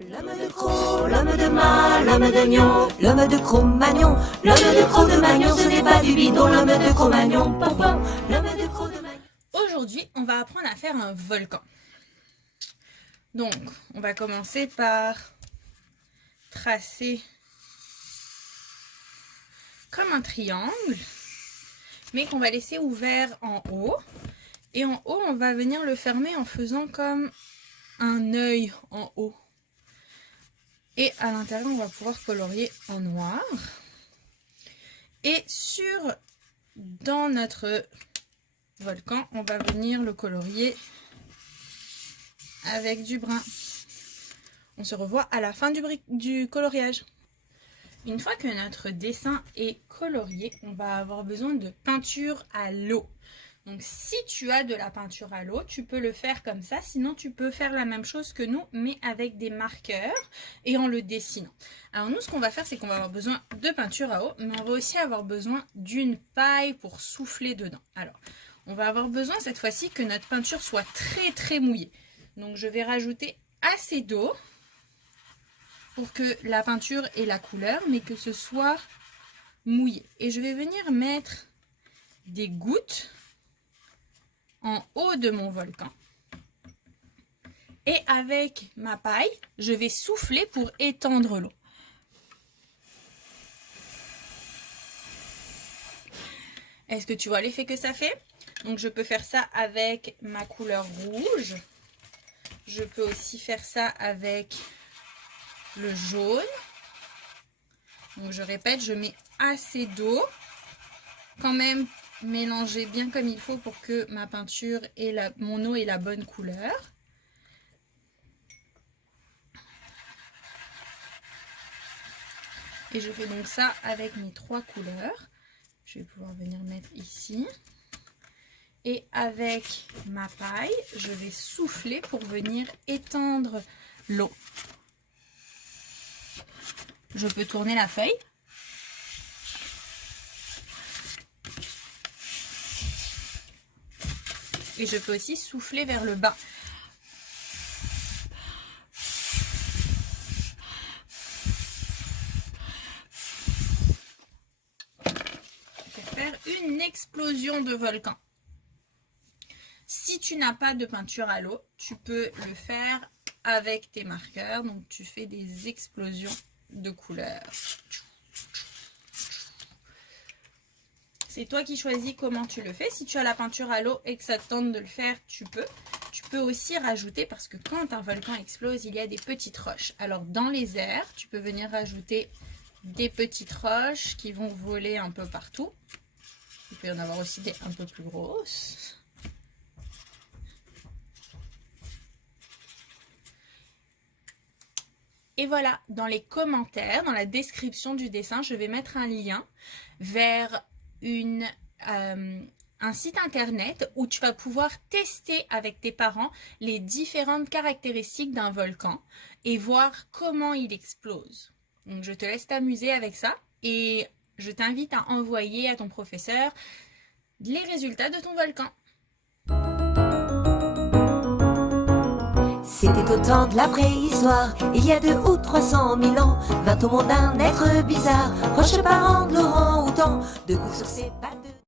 L'homme de Cros, l'homme de Ma, l'homme de Gnon, l'homme de Cro-Magnon, l'homme de Cro-de-Magnon, ce n'est pas du bidon, l'homme de Cro-Magnon, pom pom, l'homme de Cro-de-Magnon. Aujourd'hui, on va apprendre à faire un volcan. Donc, on va commencer par tracer comme un triangle, mais qu'on va laisser ouvert en haut. Et en haut, on va venir le fermer en faisant comme un œil en haut. Et à l'intérieur, on va pouvoir colorier en noir. Et dans notre volcan, on va venir le colorier avec du brun. On se revoit à la fin du coloriage. Une fois que notre dessin est colorié, on va avoir besoin de peinture à l'eau. Donc si tu as de la peinture à l'eau, tu peux le faire comme ça. Sinon, tu peux faire la même chose que nous, mais avec des marqueurs et en le dessinant. Alors nous, ce qu'on va faire, c'est qu'on va avoir besoin de peinture à eau, mais on va aussi avoir besoin d'une paille pour souffler dedans. Alors, on va avoir besoin cette fois-ci que notre peinture soit très mouillée. Donc je vais rajouter assez d'eau pour que la peinture ait la couleur, mais que ce soit mouillé. Et je vais venir mettre des gouttes en haut de mon volcan. Et avec ma paille, je vais souffler pour étendre l'eau. Est-ce que tu vois l'effet que ça fait? Donc je peux faire ça avec ma couleur rouge. Je peux aussi faire ça avec le jaune. Donc je répète, je mets assez d'eau. Quand même mélanger bien comme il faut pour que ma peinture et mon eau ait la bonne couleur. Et je fais donc ça avec mes trois couleurs. Je vais pouvoir venir mettre ici. Et avec ma paille, je vais souffler pour venir étendre l'eau. Je peux tourner la feuille. Et je peux aussi souffler vers le bas. Je vais faire une explosion de volcan. Si tu n'as pas de peinture à l'eau, tu peux le faire avec tes marqueurs. Donc tu fais des explosions de couleurs. C'est toi qui choisis comment tu le fais. Si tu as la peinture à l'eau et que ça te tente de le faire, tu peux. Tu peux aussi rajouter, parce que quand un volcan explose, il y a des petites roches. Alors dans les airs, tu peux venir rajouter des petites roches qui vont voler un peu partout. Il peut y en avoir aussi des un peu plus grosses. Et voilà, dans les commentaires, dans la description du dessin, je vais mettre un lien vers un site internet où tu vas pouvoir tester avec tes parents les différentes caractéristiques d'un volcan et voir comment il explose. Donc je te laisse t'amuser avec ça et je t'invite à envoyer à ton professeur les résultats de ton volcan. C'était au temps de la préhistoire, il y a 2 ou 300 000 ans, vint au monde un être bizarre, proche parent de l'orang-outan, debout sur ses pattes.